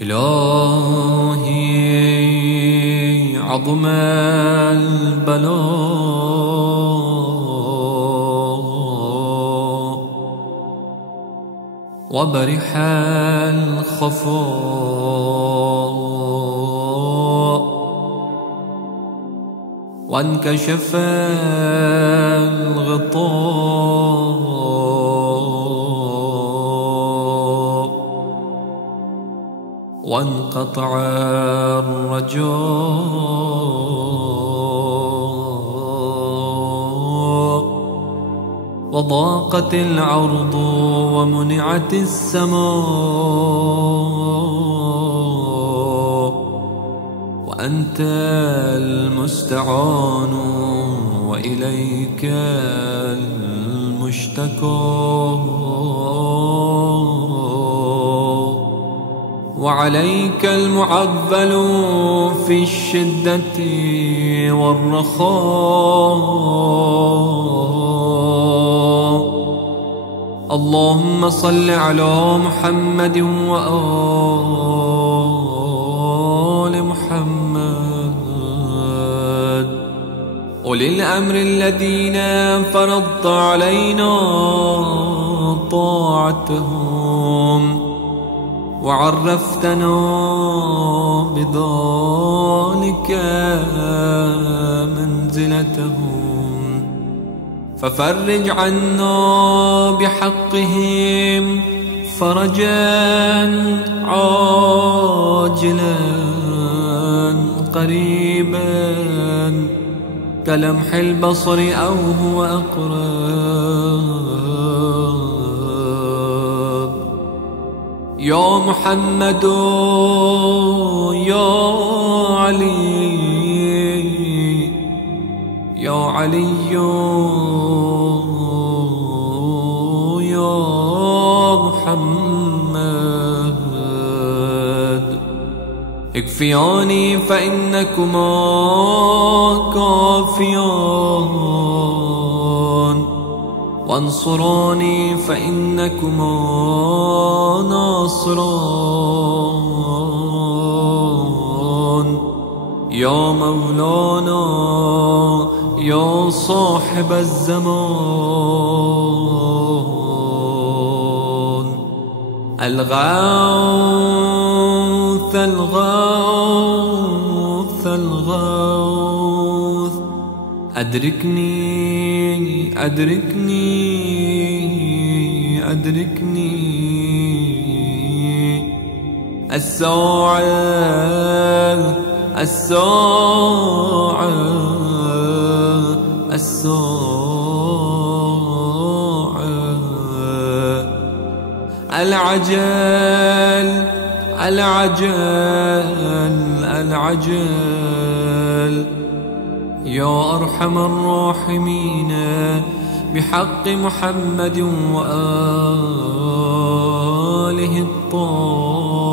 إلهي عظم البلاء وبرح الخفاء وانكشف الغطاء وانقطع الرجاء وضاقت العرض ومنعت السماء وأنت المستعان وإليك المشتكى وعليك المعول في الشدة والرخاء. اللهم صل على محمد وآل محمد أولي الأمر الذين فرضت علينا طاعتهم وعرفتنا بذلك منزلتهم، ففرج عنا بحقهم فرجا عاجلا قريبا كلمح البصر أو هو أقرب. يا محمد يا علي يا علي يا محمد اكفياني فإنكما كافيان وانصراني فإنكما ناصران. يا مولانا يا صاحب الزمان الغوث الغوث الغوث أدركني أدركني أدركني الساعة الساعة الساعة العجل العجل العجل. يا أرحم الراحمين بحق محمد وآله الطاهرين